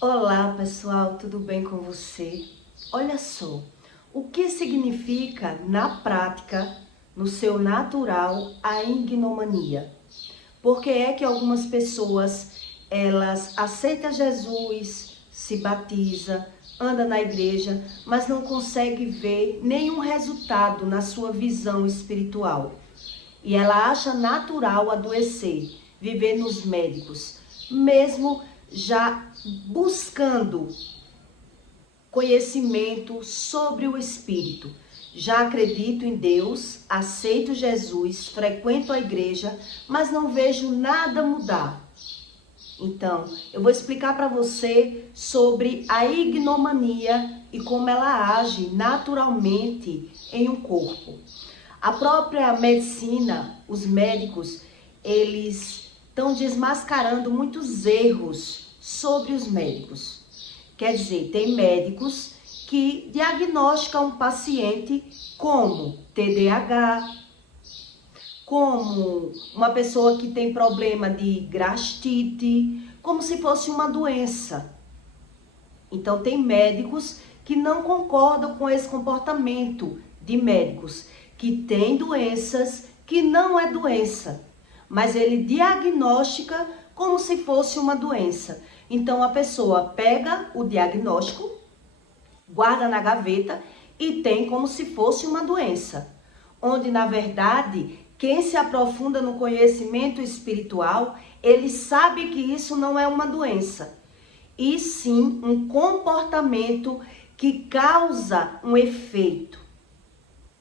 Olá pessoal, tudo bem com você? Olha só, o que significa na prática, no seu natural, a ignomania? Por que é que algumas pessoas, elas aceitam Jesus, se batiza, anda na igreja, mas não consegue ver nenhum resultado na sua visão espiritual? E ela acha natural adoecer, viver nos médicos, mesmo já buscando conhecimento sobre o Espírito. Já acredito em Deus, aceito Jesus, frequento a igreja, mas não vejo nada mudar. Então, eu vou explicar para você sobre a ignomania e como ela age naturalmente em um corpo. A própria medicina, os médicos, eles estão desmascarando muitos erros sobre os médicos. Quer dizer, tem médicos que diagnosticam um paciente como TDAH, como uma pessoa que tem problema de gastrite, como se fosse uma doença. Então, tem médicos que não concordam com esse comportamento de médicos que têm doenças que não é doença, mas ele diagnostica como se fosse uma doença. Então, a pessoa pega o diagnóstico, guarda na gaveta e tem como se fosse uma doença, onde, na verdade, quem se aprofunda no conhecimento espiritual, ele sabe que isso não é uma doença, e sim um comportamento que causa um efeito.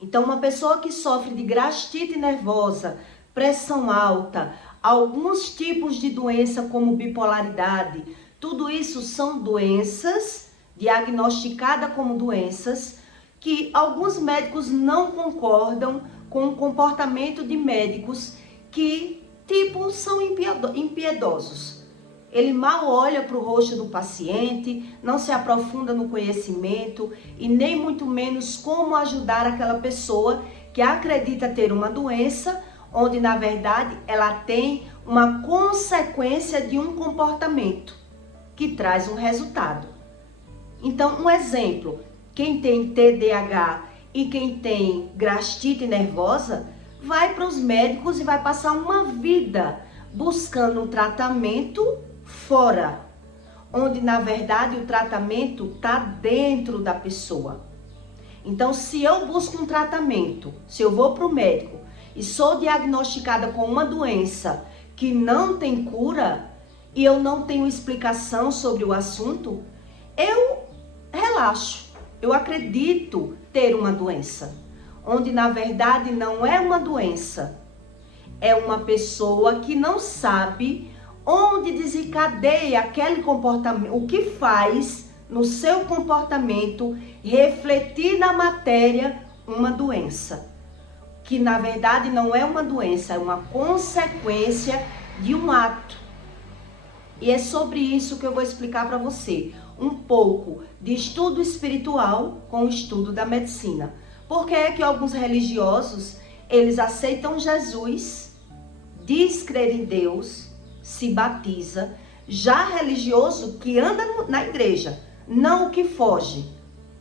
Então, uma pessoa que sofre de gastrite nervosa, pressão alta, alguns tipos de doença como bipolaridade, tudo isso são doenças diagnosticadas como doenças que alguns médicos não concordam com o comportamento de médicos que, tipo, são impiedosos. Ele mal olha para o rosto do paciente, não se aprofunda no conhecimento e nem muito menos como ajudar aquela pessoa que acredita ter uma doença, onde na verdade ela tem uma consequência de um comportamento que traz um resultado. Então, um exemplo, quem tem TDAH e quem tem gastrite nervosa vai para os médicos e vai passar uma vida buscando um tratamento fora, onde na verdade o tratamento está dentro da pessoa. Então, se eu busco um tratamento, se eu vou para o médico e sou diagnosticada com uma doença que não tem cura e eu não tenho explicação sobre o assunto, eu relaxo, eu acredito ter uma doença, onde na verdade não é uma doença, é uma pessoa que não sabe onde desencadeia aquele comportamento, o que faz no seu comportamento refletir na matéria uma doença, que na verdade não é uma doença, é uma consequência de um ato. E é sobre isso que eu vou explicar para você, um pouco de estudo espiritual com o estudo da medicina. Por que é que alguns religiosos, eles aceitam Jesus, diz crer em Deus, se batiza, já religioso que anda na igreja, não o que foge.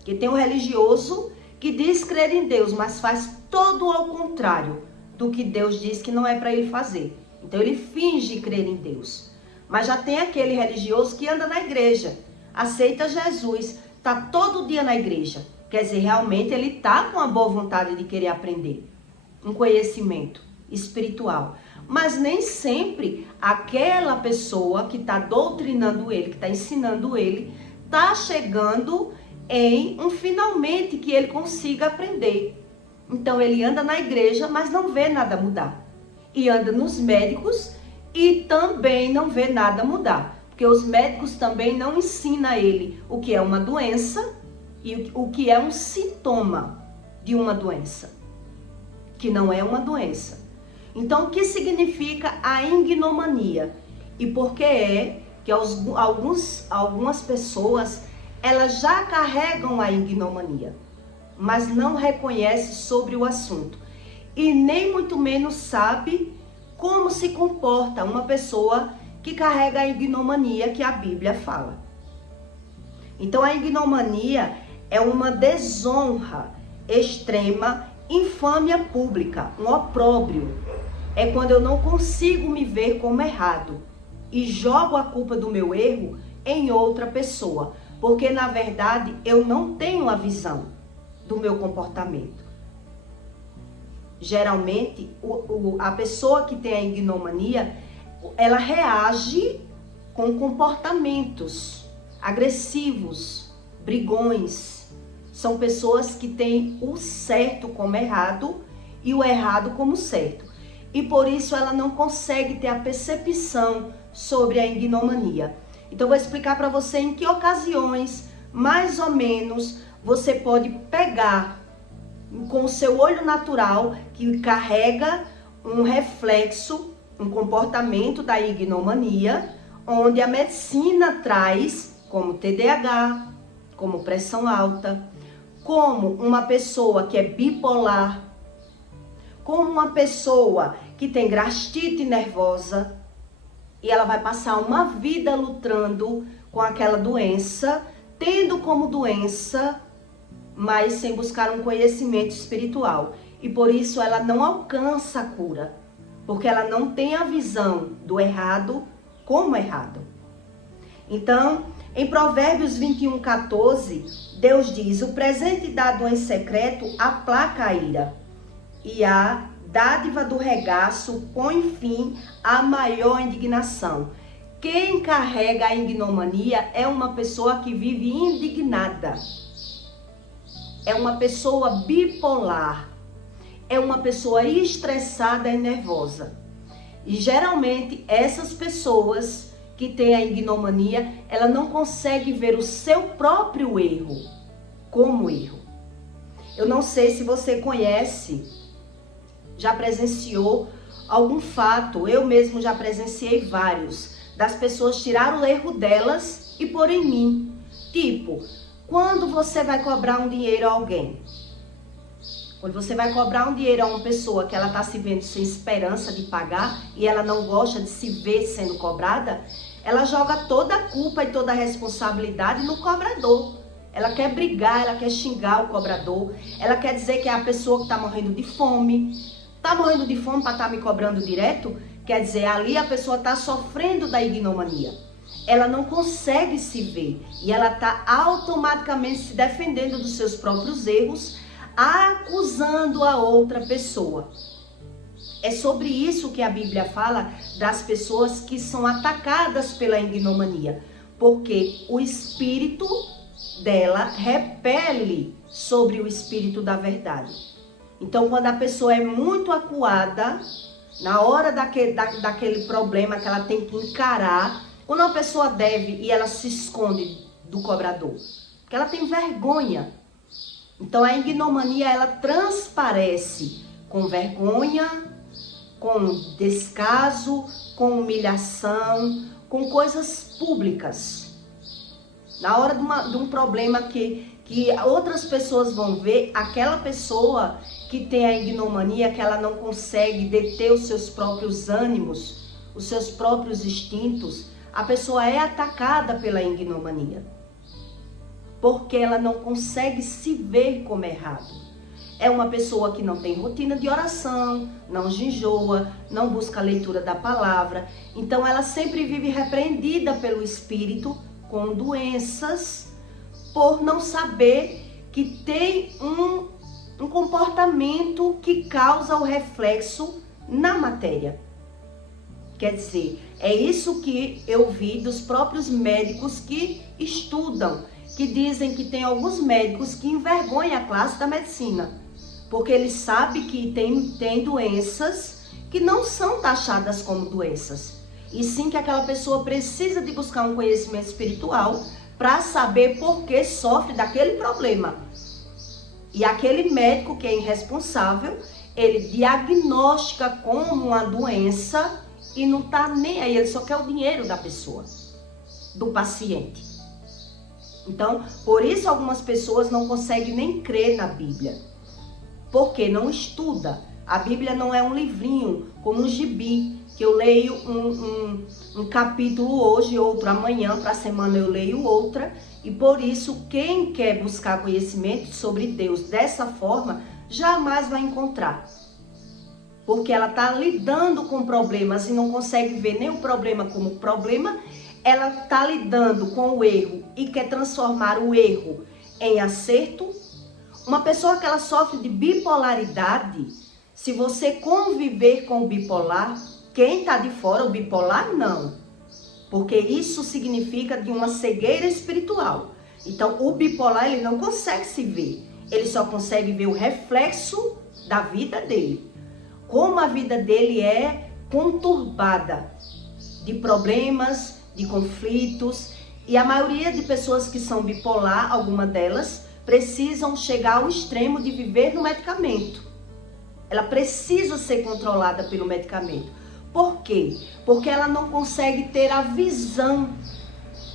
Que tem um religioso que diz crer em Deus, mas faz todo ao contrário do que Deus diz que não é para ele fazer. Então ele finge crer em Deus. Mas já tem aquele religioso que anda na igreja, aceita Jesus, está todo dia na igreja. Quer dizer, realmente ele está com a boa vontade de querer aprender um conhecimento espiritual. Mas nem sempre aquela pessoa que está doutrinando ele, que está ensinando ele, está chegando em um finalmente que ele consiga aprender. Então ele anda na igreja, mas não vê nada mudar. E anda nos médicos e também não vê nada mudar. Porque os médicos também não ensinam a ele o que é uma doença e o que é um sintoma de uma doença, que não é uma doença. Então, o que significa a ignomania? E por que é que algumas pessoas, elas já carregam a ignomania, mas não reconhecem sobre o assunto. E nem muito menos sabe como se comporta uma pessoa que carrega a ignomania que a Bíblia fala. Então a ignomania é uma desonra extrema, infâmia pública, um opróbrio. É quando eu não consigo me ver como errado e jogo a culpa do meu erro em outra pessoa, porque na verdade eu não tenho a visão do meu comportamento. Geralmente a pessoa que tem a ignomania, ela reage com comportamentos agressivos, brigões. São pessoas que têm o certo como errado e o errado como certo. E por isso ela não consegue ter a percepção sobre a ignomania. Então vou explicar para você em que ocasiões, mais ou menos, você pode pegar com o seu olho natural, que carrega um reflexo, um comportamento da ignomania, onde a medicina traz como TDAH, como pressão alta, como uma pessoa que é bipolar, como uma pessoa que tem gastrite nervosa, e ela vai passar uma vida lutando com aquela doença, tendo como doença, mas sem buscar um conhecimento espiritual. E por isso ela não alcança a cura, porque ela não tem a visão do errado como errado. Então, em Provérbios 21:14, Deus diz: o presente dado em secreto aplaca a ira, e a dádiva do regaço põe fim à maior indignação. Quem carrega a ignomania é uma pessoa que vive indignada. É uma pessoa bipolar. É uma pessoa estressada e nervosa. E geralmente essas pessoas que têm a ignomania, ela não consegue ver o seu próprio erro como erro. Eu não sei se você conhece, já presenciou algum fato, eu mesmo já presenciei vários, das pessoas tirar o erro delas e pôr em mim. Tipo, quando você vai cobrar um dinheiro a alguém, quando você vai cobrar um dinheiro a uma pessoa que ela está se vendo sem esperança de pagar e ela não gosta de se ver sendo cobrada, ela joga toda a culpa e toda a responsabilidade no cobrador. Ela quer brigar, ela quer xingar o cobrador, ela quer dizer que é a pessoa que está morrendo de fome. Está morrendo de fome para estar me cobrando direto? Quer dizer, ali a pessoa está sofrendo da ignomania. Ela não consegue se ver e ela está automaticamente se defendendo dos seus próprios erros, acusando a outra pessoa. É sobre isso que a Bíblia fala das pessoas que são atacadas pela ignomania, porque o espírito dela repele sobre o espírito da verdade. Então, quando a pessoa é muito acuada, na hora daquele problema que ela tem que encarar, quando uma pessoa deve e ela se esconde do cobrador, porque ela tem vergonha. Então, a ignomania, ela transparece com vergonha, com descaso, com humilhação, com coisas públicas. Na hora de um problema que outras pessoas vão ver, aquela pessoa que tem a ignomania, que ela não consegue deter os seus próprios ânimos, os seus próprios instintos, a pessoa é atacada pela ignomania, porque ela não consegue se ver como errado. É uma pessoa que não tem rotina de oração, não jejua, não busca a leitura da palavra. Então ela sempre vive repreendida pelo espírito, com doenças, por não saber que tem um comportamento que causa o reflexo na matéria. Quer dizer, é isso que eu vi dos próprios médicos que estudam, que dizem que tem alguns médicos que envergonham a classe da medicina, porque eles sabem que tem doenças que não são taxadas como doenças, e sim que aquela pessoa precisa de buscar um conhecimento espiritual para saber por que sofre daquele problema. E aquele médico que é irresponsável, ele diagnostica como uma doença e não está nem aí, ele só quer o dinheiro da pessoa, do paciente. Então, por isso algumas pessoas não conseguem nem crer na Bíblia, porque não estuda. A Bíblia não é um livrinho como um gibi, que eu leio um capítulo hoje, outro amanhã, para a semana eu leio outra. E por isso, quem quer buscar conhecimento sobre Deus dessa forma, jamais vai encontrar. Porque ela está lidando com problemas e não consegue ver nem o problema como problema. Ela está lidando com o erro e quer transformar o erro em acerto. Uma pessoa que ela sofre de bipolaridade, se você conviver com o bipolar, quem está de fora, o bipolar, não. Porque isso significa de uma cegueira espiritual. Então, o bipolar, ele não consegue se ver. Ele só consegue ver o reflexo da vida dele. Como a vida dele é conturbada de problemas, de conflitos. E a maioria de pessoas que são bipolar, alguma delas, precisam chegar ao extremo de viver no medicamento. Ela precisa ser controlada pelo medicamento. Por quê? Porque ela não consegue ter a visão.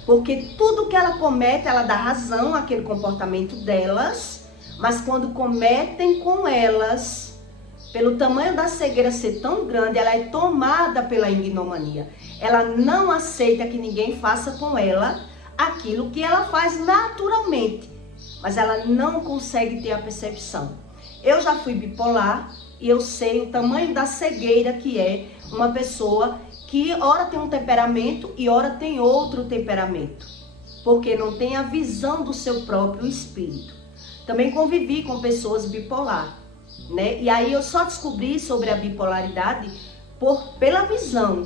Porque tudo que ela comete, ela dá razão àquele comportamento delas, mas quando cometem com elas, pelo tamanho da cegueira ser tão grande, ela é tomada pela ignomania. Ela não aceita que ninguém faça com ela aquilo que ela faz naturalmente, mas ela não consegue ter a percepção. Eu já fui bipolar e eu sei o tamanho da cegueira que é uma pessoa que ora tem um temperamento e ora tem outro temperamento, porque não tem a visão do seu próprio espírito. Também convivi com pessoas bipolar, né? E aí eu só descobri sobre a bipolaridade pela visão,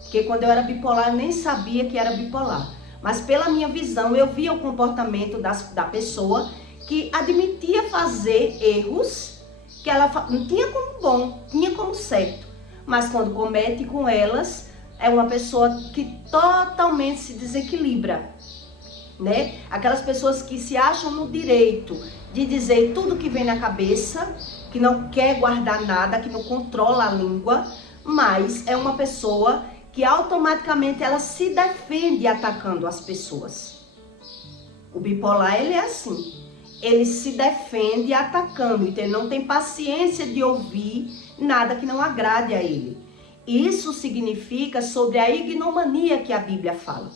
porque quando eu era bipolar eu nem sabia que era bipolar, mas pela minha visão eu via o comportamento da pessoa que admitia fazer erros que ela não tinha como bom, tinha como certo. Mas quando comete com elas, é uma pessoa que totalmente se desequilibra, né? Aquelas pessoas que se acham no direito de dizer tudo que vem na cabeça, que não quer guardar nada, que não controla a língua, mas é uma pessoa que automaticamente ela se defende atacando as pessoas. O bipolar, ele é assim. Ele se defende atacando, então ele não tem paciência de ouvir nada que não agrade a ele. Isso significa sobre a ignomania que a Bíblia fala.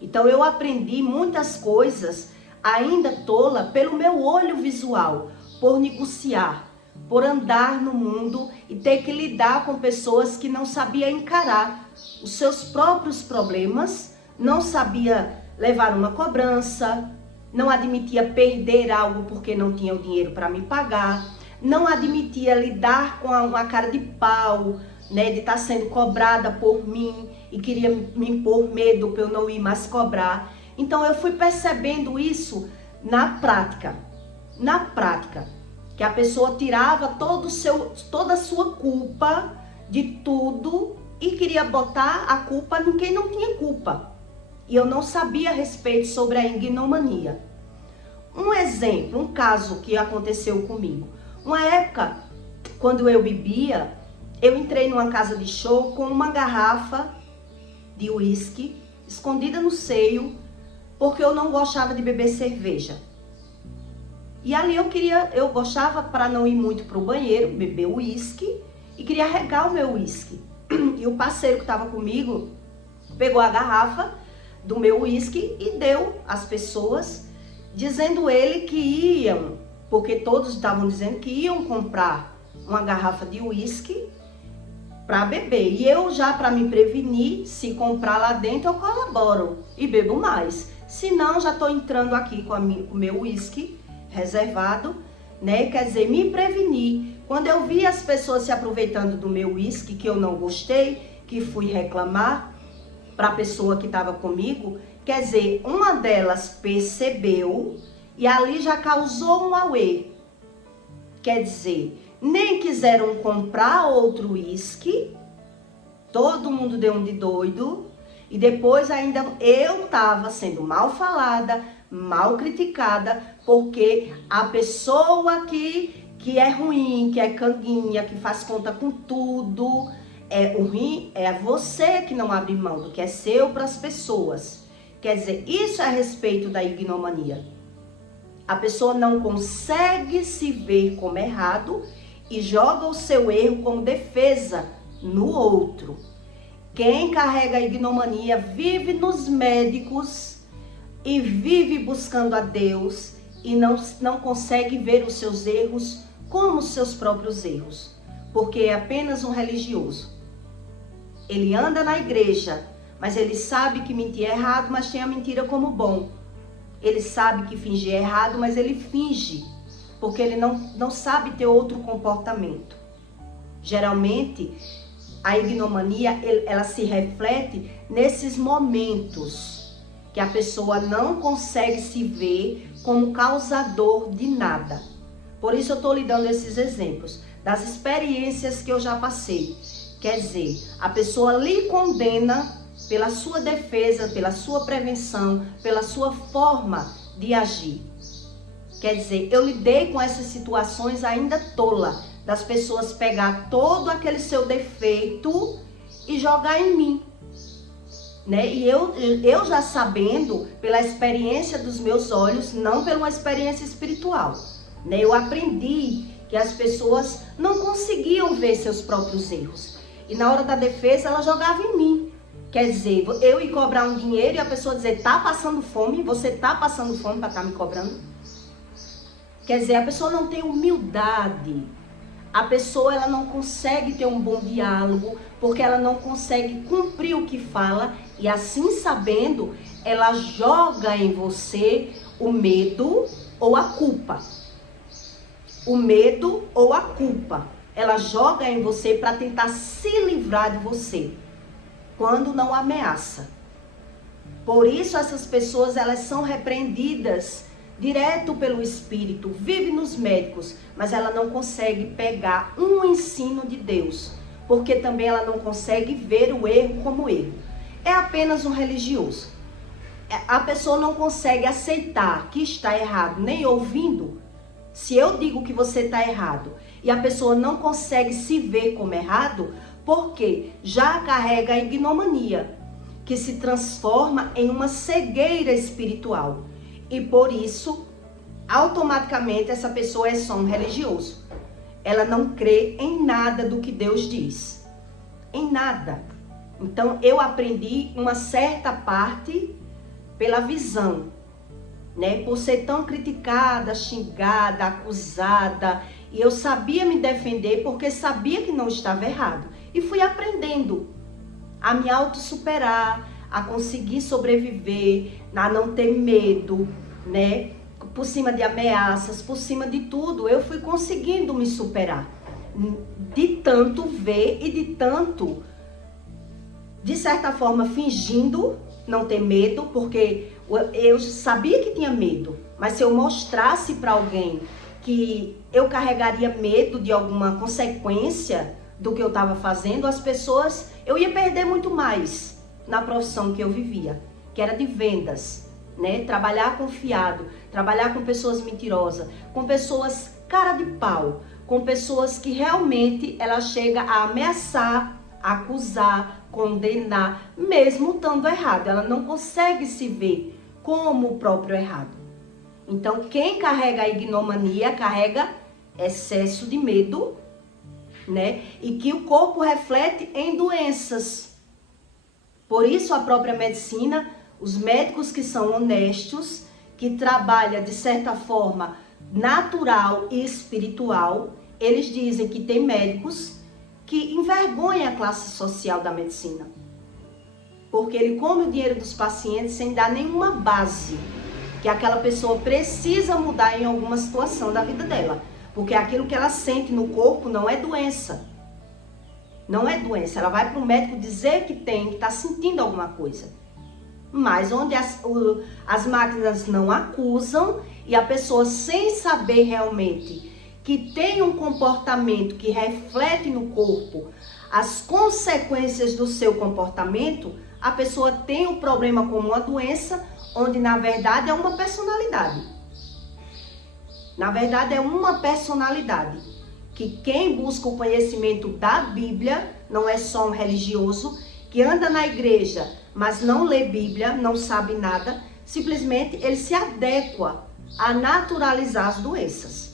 Então eu aprendi muitas coisas, ainda tola, pelo meu olho visual, por negociar, por andar no mundo e ter que lidar com pessoas que não sabiam encarar os seus próprios problemas, não sabia levar uma cobrança, não admitia perder algo porque não tinha o dinheiro para me pagar, não admitia lidar com uma cara de pau, né, de estar sendo cobrada por mim e queria me impor medo para eu não ir mais cobrar. Então eu fui percebendo isso na prática, que a pessoa tirava toda a sua culpa de tudo e queria botar a culpa em quem não tinha culpa. E eu não sabia a respeito sobre a ignomania. Um exemplo, um caso que aconteceu comigo. Uma época, quando eu bebia, eu entrei numa casa de show com uma garrafa de uísque escondida no seio, porque eu não gostava de beber cerveja. E ali eu gostava, para não ir muito para o banheiro, beber uísque e queria regar o meu uísque. E o parceiro que estava comigo pegou a garrafa do meu uísque e deu às pessoas, dizendo ele que iam, porque todos estavam dizendo que iam comprar uma garrafa de uísque para beber. E eu já, para me prevenir, se comprar lá dentro eu colaboro e bebo mais. Se não, já estou entrando aqui com o meu uísque reservado, né? Quer dizer, me prevenir. Quando eu vi as pessoas se aproveitando do meu uísque, que eu não gostei, que fui reclamar para a pessoa que estava comigo, quer dizer, uma delas percebeu e ali já causou um auê. Quer dizer, nem quiseram comprar outro uísque, todo mundo deu um de doido, e depois ainda eu estava sendo mal falada, mal criticada, porque a pessoa que é ruim, que é canguinha, que faz conta com tudo, o ruim é você que não abre mão do que é seu para as pessoas. Quer dizer, isso é a respeito da ignomania. A pessoa não consegue se ver como errado e joga o seu erro como defesa no outro. Quem carrega a ignomania vive nos médicos e vive buscando a Deus e não consegue ver os seus erros como os seus próprios erros, porque é apenas um religioso. Ele anda na igreja, mas ele sabe que mentir é errado, mas tem a mentira como bom. Ele sabe que fingir é errado, mas ele finge, porque ele não sabe ter outro comportamento. Geralmente, a ignomania, ela se reflete nesses momentos que a pessoa não consegue se ver como causador de nada. Por isso eu estou lhe dando esses exemplos das experiências que eu já passei. Quer dizer, a pessoa lhe condena pela sua defesa, pela sua prevenção, pela sua forma de agir. Quer dizer, eu lidei com essas situações ainda tola, das pessoas pegar todo aquele seu defeito e jogar em mim. Né? E eu já sabendo, pela experiência dos meus olhos, não pela uma experiência espiritual, né? Eu aprendi que as pessoas não conseguiam ver seus próprios erros. E na hora da defesa, ela jogava em mim. Quer dizer, eu ir cobrar um dinheiro e a pessoa dizer, tá passando fome? Você tá passando fome para estar me cobrando? Quer dizer, a pessoa não tem humildade. A pessoa, ela não consegue ter um bom diálogo, porque ela não consegue cumprir o que fala. E assim sabendo, ela joga em você o medo ou a culpa. O medo ou a culpa. Ela joga em você para tentar se livrar de você, quando não ameaça. Por isso essas pessoas, elas são repreendidas direto pelo Espírito, vive nos médicos, mas ela não consegue pegar um ensino de Deus, porque também ela não consegue ver o erro como erro. É apenas um religioso. A pessoa não consegue aceitar que está errado, nem ouvindo. Se eu digo que você está errado e a pessoa não consegue se ver como errado, porque já carrega a ignomania, que se transforma em uma cegueira espiritual. E por isso, automaticamente, essa pessoa é só um religioso. Ela não crê em nada do que Deus diz. Em nada. Então, eu aprendi uma certa parte pela visão, né? Por ser tão criticada, xingada, acusada. E eu sabia me defender porque sabia que não estava errado. E fui aprendendo a me autossuperar, a conseguir sobreviver, a não ter medo, né? Por cima de ameaças, por cima de tudo, eu fui conseguindo me superar. De tanto ver e de tanto, de certa forma, fingindo não ter medo, porque eu sabia que tinha medo. Mas se eu mostrasse para alguém que eu carregaria medo de alguma consequência do que eu estava fazendo, as pessoas, eu ia perder muito mais na profissão que eu vivia, que era de vendas, né? Trabalhar confiado, trabalhar com pessoas mentirosas, com pessoas cara de pau, com pessoas que realmente ela chega a ameaçar, acusar, condenar, mesmo estando errado. Ela não consegue se ver como o próprio errado. Então, quem carrega a ignomania carrega excesso de medo, né? E que o corpo reflete em doenças. Por isso a própria medicina, os médicos que são honestos, que trabalham de certa forma natural e espiritual, eles dizem que tem médicos que envergonham a classe social da medicina. Porque ele come o dinheiro dos pacientes sem dar nenhuma base que aquela pessoa precisa mudar em alguma situação da vida dela. Porque aquilo que ela sente no corpo não é doença. Não é doença. Ela vai para o médico dizer que tem, que está sentindo alguma coisa. Mas onde as máquinas não acusam e a pessoa, sem saber realmente que tem um comportamento que reflete no corpo as consequências do seu comportamento, a pessoa tem um problema como uma doença, onde na verdade é uma personalidade. Na verdade é uma personalidade, que quem busca o conhecimento da Bíblia não é só um religioso, que anda na igreja, mas não lê Bíblia, não sabe nada, simplesmente ele se adequa a naturalizar as doenças.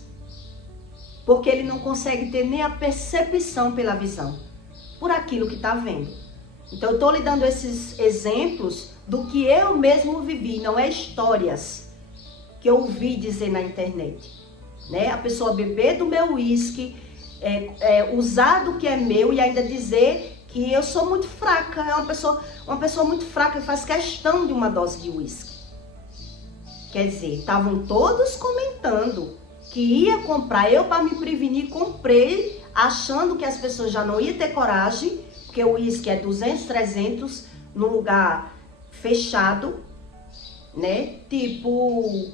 Porque ele não consegue ter nem a percepção pela visão. por aquilo que está vendo. Então, eu estou lhe dando esses exemplos do que eu mesmo vivi, não é histórias que eu ouvi dizer na internet. Né? A pessoa beber do meu uísque, usar do que é meu e ainda dizer que eu sou muito fraca. É uma pessoa muito fraca que faz questão de uma dose de uísque. Quer dizer, estavam todos comentando que ia comprar. Eu, para me prevenir, comprei, achando que as pessoas já não iam ter coragem, porque o uísque é 200, 300, num lugar fechado, né? Tipo,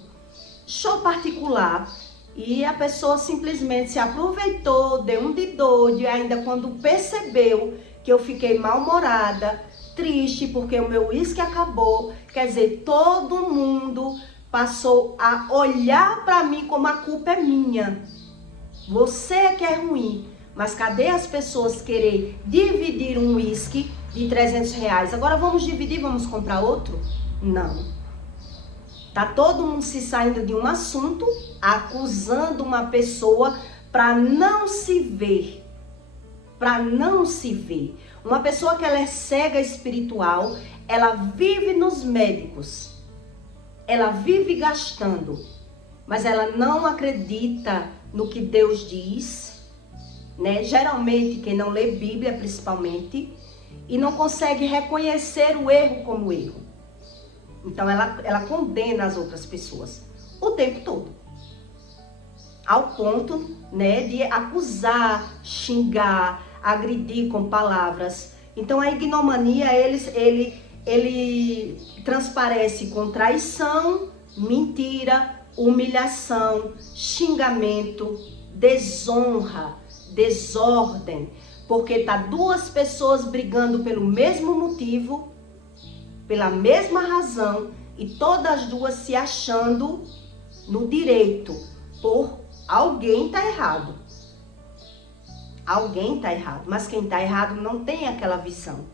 show particular. E a pessoa simplesmente se aproveitou, deu um de doido, e ainda quando percebeu que eu fiquei mal-humorada, triste, porque o meu uísque acabou, quer dizer, todo mundo passou a olhar para mim como a culpa é minha. Você é que é ruim. Mas cadê as pessoas querer dividir um uísque de 300 reais? Agora vamos dividir, vamos comprar outro? Não. Tá todo mundo se saindo de um assunto, acusando uma pessoa para não se ver. Para não se ver. Uma pessoa que ela é cega espiritual, ela vive nos médicos. Ela vive gastando, mas ela não acredita no que Deus diz, né? Geralmente quem não lê Bíblia principalmente, e não consegue reconhecer o erro como erro. Então ela condena as outras pessoas o tempo todo. Ao ponto, né, de acusar, xingar, agredir com palavras. Então a ignomania, ele transparece com traição, mentira, humilhação, xingamento, desonra, desordem, porque tá duas pessoas brigando pelo mesmo motivo, pela mesma razão, e todas duas se achando no direito, por alguém tá errado. Alguém tá errado, mas quem tá errado não tem aquela visão.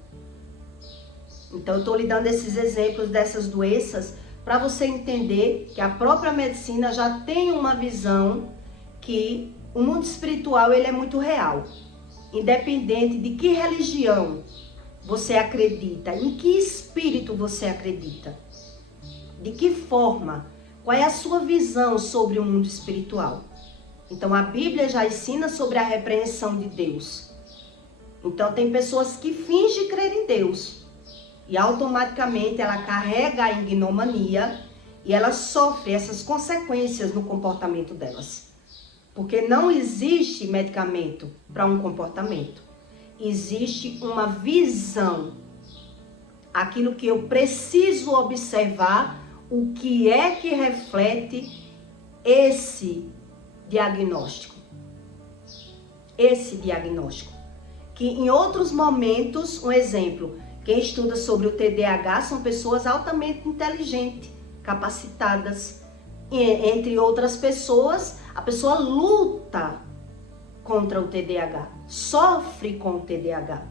Então, eu estou lhe dando esses exemplos dessas doenças para você entender que a própria medicina já tem uma visão que o mundo espiritual ele é muito real. Independente de que religião você acredita, em que espírito você acredita, de que forma, qual é a sua visão sobre o mundo espiritual. Então, a Bíblia já ensina sobre a repreensão de Deus. Então, tem pessoas que fingem crer em Deus. E automaticamente ela carrega a ignomania e ela sofre essas consequências no comportamento delas. Porque não existe medicamento para um comportamento. Existe uma visão. Aquilo que eu preciso observar, o que é que reflete esse diagnóstico. Esse diagnóstico. Que em outros momentos, um exemplo, quem estuda sobre o TDAH são pessoas altamente inteligentes, capacitadas. E, entre outras pessoas, a pessoa luta contra o TDAH, sofre com o TDAH.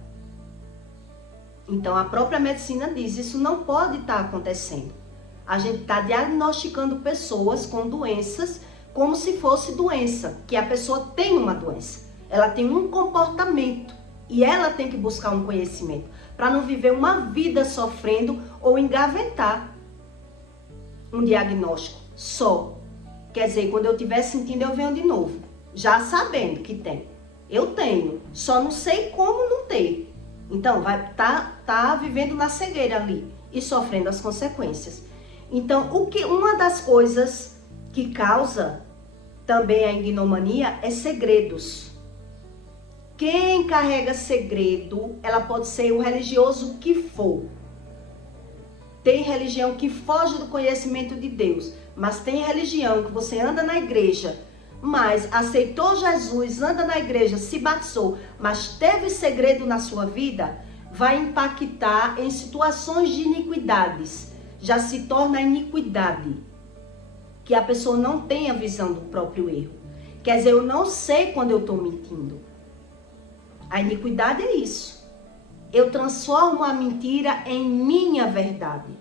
Então, a própria medicina diz, isso não pode estar acontecendo. A gente está diagnosticando pessoas com doenças como se fosse doença, que a pessoa tem uma doença. Ela tem um comportamento e ela tem que buscar um conhecimento para não viver uma vida sofrendo ou engavetar um diagnóstico só. Quer dizer, quando eu estiver sentindo, eu venho de novo, já sabendo que tem. Eu tenho, só não sei como não ter. Então, vai tá vivendo na cegueira ali e sofrendo as consequências. Então, uma das coisas que causa também a ignomania é segredos. Quem carrega segredo, ela pode ser o religioso que for. Tem religião que foge do conhecimento de Deus, mas tem religião que você anda na igreja, mas aceitou Jesus, anda na igreja, se batizou, mas teve segredo na sua vida, vai impactar em situações de iniquidades. Já se torna iniquidade, que a pessoa não tem a visão do próprio erro. Quer dizer, eu não sei quando eu estou mentindo. A iniquidade é isso. Eu transformo a mentira em minha verdade.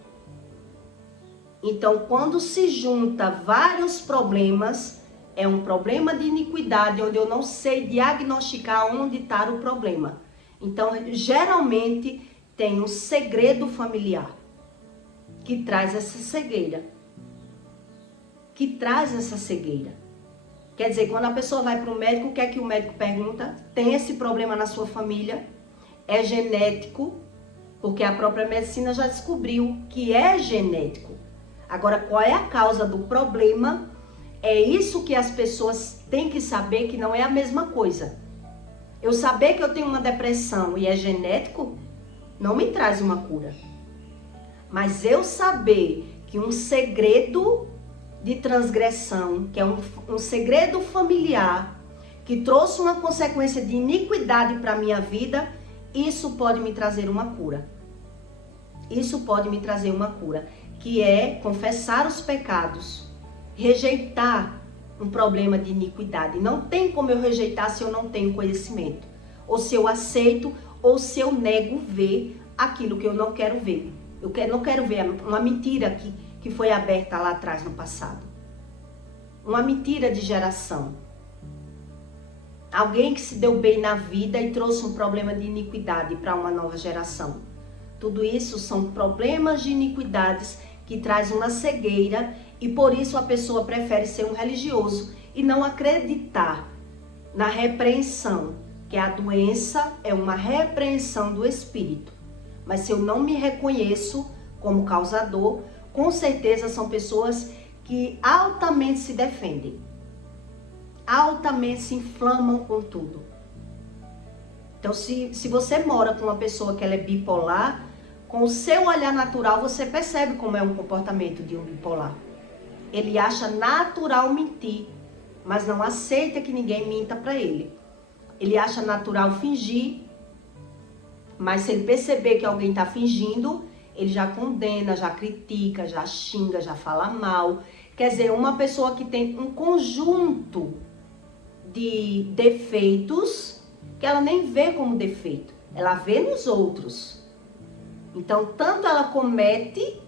Então, quando se junta vários problemas, é um problema de iniquidade, onde eu não sei diagnosticar onde está o problema. Então, geralmente, tem um segredo familiar que traz essa cegueira. Quer dizer, quando a pessoa vai para o médico, o que é que o médico pergunta? Tem esse problema na sua família? É genético? Porque a própria medicina já descobriu que é genético. Agora, qual é a causa do problema? É isso que as pessoas têm que saber, que não é a mesma coisa. Eu saber que eu tenho uma depressão e é genético, não me traz uma cura. Mas eu saber que um segredo de transgressão, que é um segredo familiar, que trouxe uma consequência de iniquidade para a minha vida, isso pode me trazer uma cura. Isso pode me trazer uma cura, que é confessar os pecados, rejeitar um problema de iniquidade. Não tem como eu rejeitar se eu não tenho conhecimento, ou se eu aceito, ou se eu nego ver aquilo que eu não quero ver. Eu não quero ver uma mentira que foi aberta lá atrás no passado. Uma mentira de geração. Alguém que se deu bem na vida e trouxe um problema de iniquidade para uma nova geração. Tudo isso são problemas de iniquidades que traz uma cegueira e por isso a pessoa prefere ser um religioso e não acreditar na repreensão, que a doença é uma repreensão do espírito. Mas se eu não me reconheço como causador, com certeza são pessoas que altamente se defendem, altamente se inflamam com tudo. Então, se você mora com uma pessoa que ela é bipolar, com o seu olhar natural, você percebe como é um comportamento de um bipolar. Ele acha natural mentir, mas não aceita que ninguém minta para ele. Ele acha natural fingir, mas se ele perceber que alguém está fingindo, ele já condena, já critica, já xinga, já fala mal. Quer dizer, uma pessoa que tem um conjunto de defeitos que ela nem vê como defeito, ela vê nos outros. Então, tanto ela comete,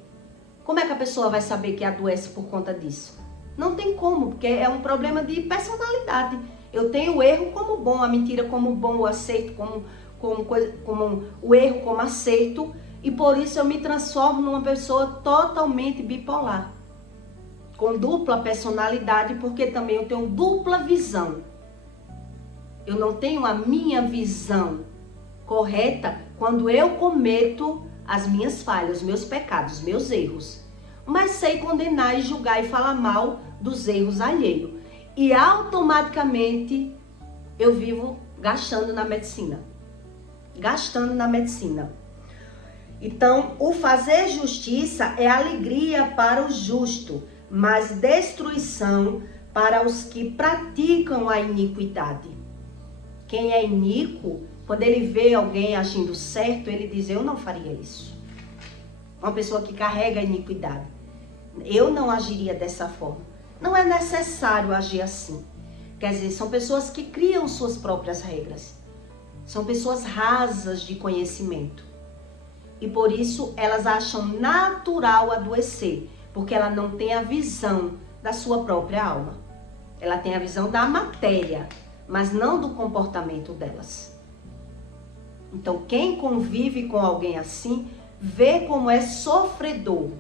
como é que a pessoa vai saber que adoece por conta disso? Não tem como, porque é um problema de personalidade. Eu tenho o erro como bom, a mentira como bom, o acerto como o erro como acerto, e por isso eu me transformo numa pessoa totalmente bipolar, com dupla personalidade, porque também eu tenho dupla visão. Eu não tenho a minha visão correta quando eu cometo as minhas falhas, os meus pecados, os meus erros. Mas sei condenar e julgar e falar mal dos erros alheios. E automaticamente eu vivo gastando na medicina. Então, o fazer justiça é alegria para o justo, mas destruição para os que praticam a iniquidade. Quem é iníquo, quando ele vê alguém agindo certo, ele diz, eu não faria isso. Uma pessoa que carrega a iniquidade. Eu não agiria dessa forma. Não é necessário agir assim. Quer dizer, são pessoas que criam suas próprias regras. São pessoas rasas de conhecimento. E por isso elas acham natural adoecer, porque ela não tem a visão da sua própria alma. Ela tem a visão da matéria, mas não do comportamento delas. Então, quem convive com alguém assim, vê como é sofredor.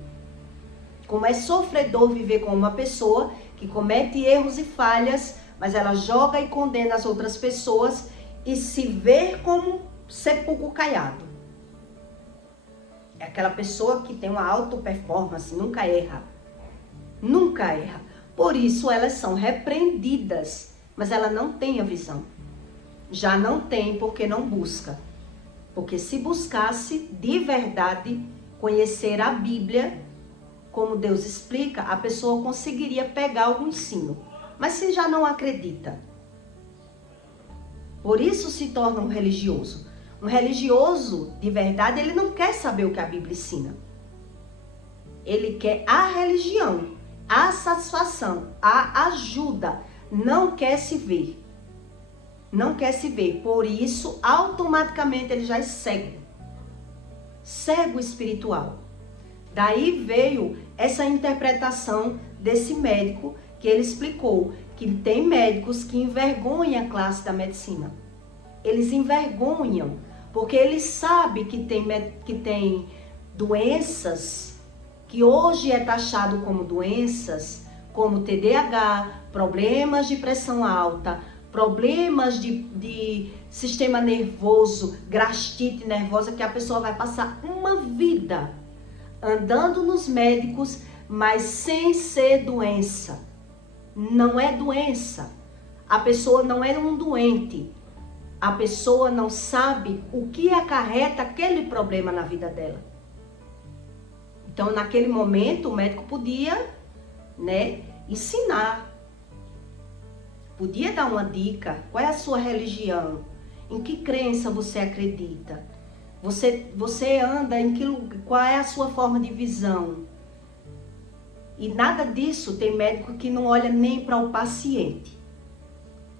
Como é sofredor viver com uma pessoa que comete erros e falhas, mas ela joga e condena as outras pessoas e se vê como sepulcro caiado. É aquela pessoa que tem uma alta performance, nunca erra. Nunca erra. Por isso elas são repreendidas, mas ela não tem a visão. Já não tem porque não busca. Porque se buscasse de verdade conhecer a Bíblia, como Deus explica, a pessoa conseguiria pegar algum ensino. Mas se já não acredita, por isso se torna um religioso. Um religioso, de verdade, ele não quer saber o que a Bíblia ensina. Ele quer a religião, a satisfação, a ajuda. Não quer se ver. Não quer se ver. Por isso, automaticamente, ele já é cego. Cego espiritual. Daí veio essa interpretação desse médico que ele explicou que tem médicos que envergonham a classe da medicina. Eles envergonham, Porque ele sabe que tem doenças que hoje é taxado como doenças, como TDAH, problemas de pressão alta, problemas de sistema nervoso, gastrite nervosa, que a pessoa vai passar uma vida andando nos médicos, mas sem ser doença. Não é doença. A pessoa não é um doente. A pessoa não sabe o que acarreta aquele problema na vida dela. Então, naquele momento, o médico podia, ensinar. Podia dar uma dica. Qual é a sua religião? Em que crença você acredita? Você anda em que lugar? Qual é a sua forma de visão? E nada disso. Tem médico que não olha nem para o paciente.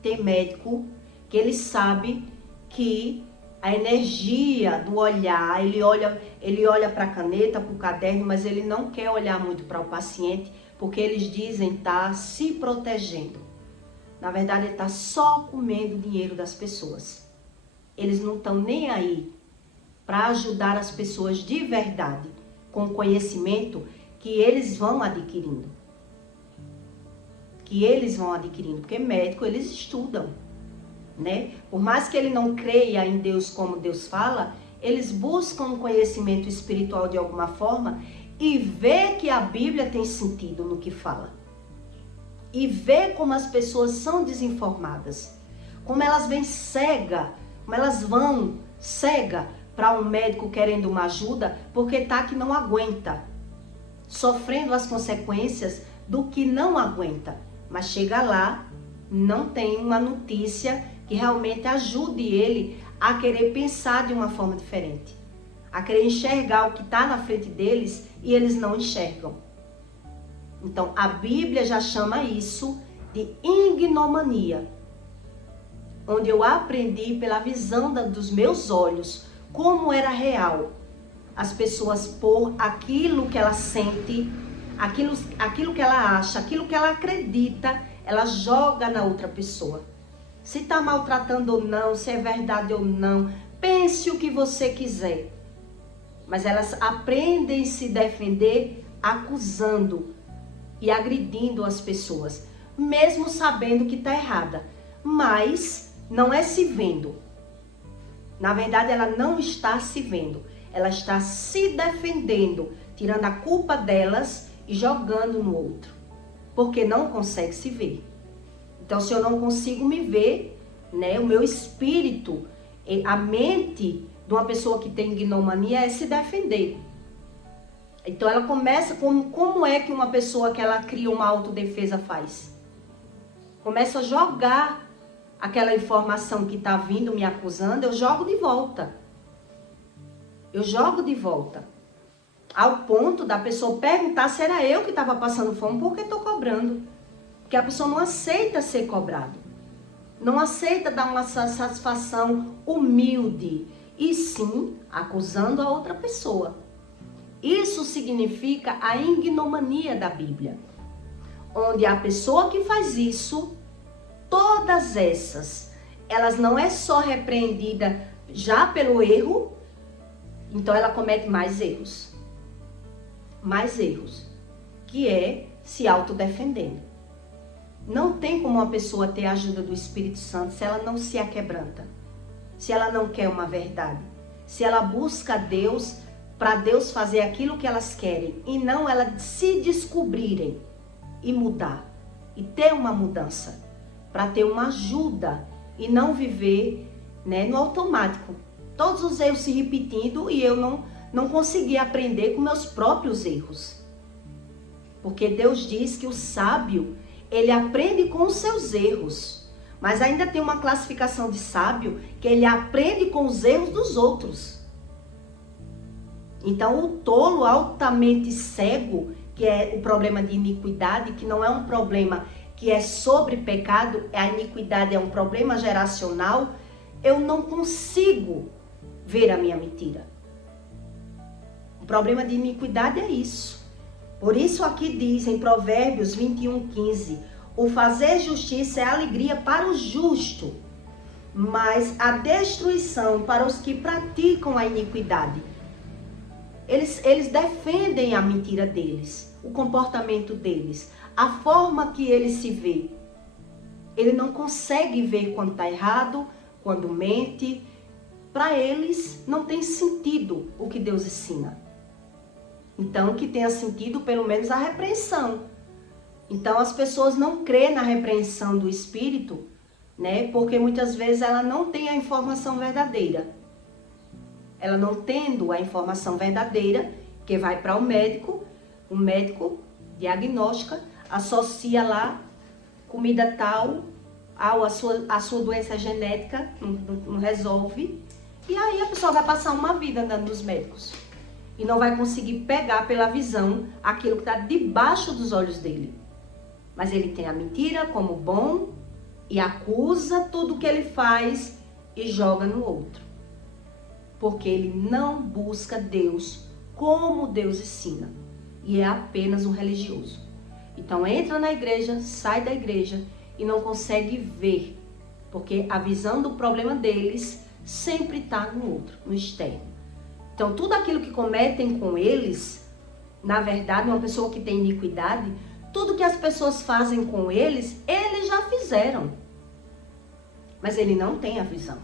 Tem médico que ele sabe que a energia do olhar, ele olha para a caneta, para o caderno, mas ele não quer olhar muito para o paciente, porque eles dizem estar se protegendo. Na verdade, ele está só comendo o dinheiro das pessoas. Eles não estão nem aí para ajudar as pessoas de verdade, com o conhecimento que eles vão adquirindo. Porque médico eles estudam, Por mais que ele não creia em Deus como Deus fala, eles buscam um conhecimento espiritual de alguma forma e vê que a Bíblia tem sentido no que fala. E vê como as pessoas são desinformadas, como elas vêm vão cega para um médico querendo uma ajuda, porque que não aguenta, sofrendo as consequências do que não aguenta. Mas chega lá, não tem uma notícia que realmente ajude ele a querer pensar de uma forma diferente, a querer enxergar o que está na frente deles e eles não enxergam. Então, a Bíblia já chama isso de ignomania, onde eu aprendi pela visão dos meus olhos como era real as pessoas por aquilo que ela sente, aquilo que ela acha, aquilo que ela acredita, ela joga na outra pessoa. Se está maltratando ou não, se é verdade ou não, pense o que você quiser. Mas elas aprendem a se defender acusando e agredindo as pessoas, mesmo sabendo que está errada, mas não é se vendo. Na verdade, ela não está se vendo, ela está se defendendo, tirando a culpa delas e jogando no outro, porque não consegue se ver. Então, se eu não consigo me ver, o meu espírito, a mente de uma pessoa que tem ignomania é se defender. Então ela começa como é que uma pessoa que ela cria uma autodefesa faz? Começa a jogar aquela informação que está vindo me acusando, eu jogo de volta. Ao ponto da pessoa perguntar se era eu que estava passando fome, porque estou cobrando. Porque a pessoa não aceita ser cobrado. Não aceita dar uma satisfação humilde. E sim, acusando a outra pessoa. Isso significa a ignomania da Bíblia, onde a pessoa que faz isso, todas essas, elas não é só repreendida já pelo erro, então ela comete mais erros, que é se autodefendendo. Não tem como uma pessoa ter a ajuda do Espírito Santo se ela não se aquebranta, se ela não quer uma verdade, se ela busca Deus para Deus fazer aquilo que elas querem e não elas se descobrirem e mudar e ter uma mudança, para ter uma ajuda e não viver no automático. Todos os erros se repetindo e eu não consegui aprender com meus próprios erros. Porque Deus diz que o sábio, ele aprende com os seus erros, mas ainda tem uma classificação de sábio que ele aprende com os erros dos outros. Então, o tolo altamente cego, que é o problema de iniquidade, que não é um problema que é sobre pecado, a iniquidade é um problema geracional, eu não consigo ver a minha mentira. O problema de iniquidade é isso. Por isso aqui diz em Provérbios 21:15, o fazer justiça é alegria para o justo, mas a destruição para os que praticam a iniquidade. Eles defendem a mentira deles, o comportamento deles, a forma que eles se vê. Ele não consegue ver quando está errado, quando mente. Para eles não tem sentido o que Deus ensina. Então, que tenha sentido pelo menos a repreensão. Então, as pessoas não creem na repreensão do Espírito, né? Porque muitas vezes ela não tem a informação verdadeira. Ela não tendo a informação verdadeira, que vai para o médico diagnostica, associa lá comida tal, a sua doença genética, não resolve. E aí a pessoa vai passar uma vida andando nos médicos. E não vai conseguir pegar pela visão aquilo que está debaixo dos olhos dele. Mas ele tem a mentira como bom e acusa tudo que ele faz e joga no outro. Porque ele não busca Deus como Deus ensina. E é apenas um religioso. Então entra na igreja, sai da igreja e não consegue ver. Porque a visão do problema deles sempre está no outro, no externo. Então tudo aquilo que cometem com eles, na verdade, uma pessoa que tem iniquidade, tudo que as pessoas fazem com eles, eles já fizeram. Mas ele não tem a visão.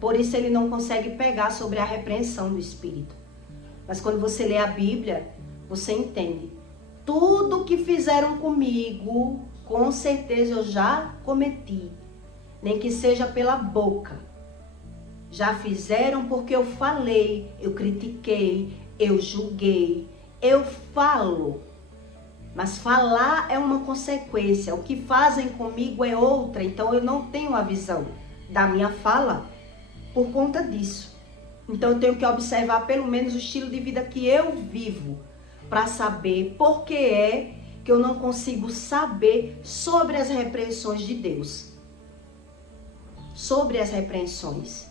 Por isso ele não consegue pegar sobre a repreensão do Espírito. Mas quando você lê a Bíblia, você entende. Tudo que fizeram comigo, com certeza eu já cometi. Nem que seja pela boca. Já fizeram porque eu falei, eu critiquei, eu julguei, eu falo. Mas falar é uma consequência. O que fazem comigo é outra. Então eu não tenho a visão da minha fala por conta disso. Então eu tenho que observar pelo menos o estilo de vida que eu vivo para saber por que é que eu não consigo saber sobre as repreensões de Deus. Sobre as repreensões.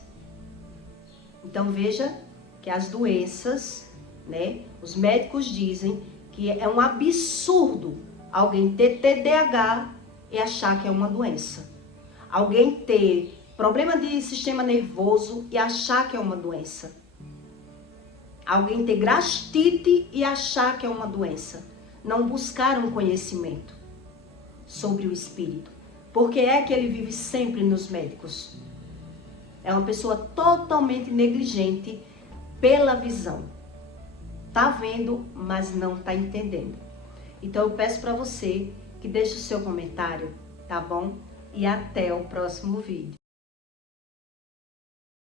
Então veja que as doenças, né? Os médicos dizem que é um absurdo alguém ter TDAH e achar que é uma doença. Alguém ter problema de sistema nervoso e achar que é uma doença. Alguém ter gastrite e achar que é uma doença. Não buscar um conhecimento sobre o espírito. Porque é que ele vive sempre nos médicos. É uma pessoa totalmente negligente pela visão. Tá vendo, mas não tá entendendo. Então eu peço para você que deixe o seu comentário, tá bom? E até o próximo vídeo.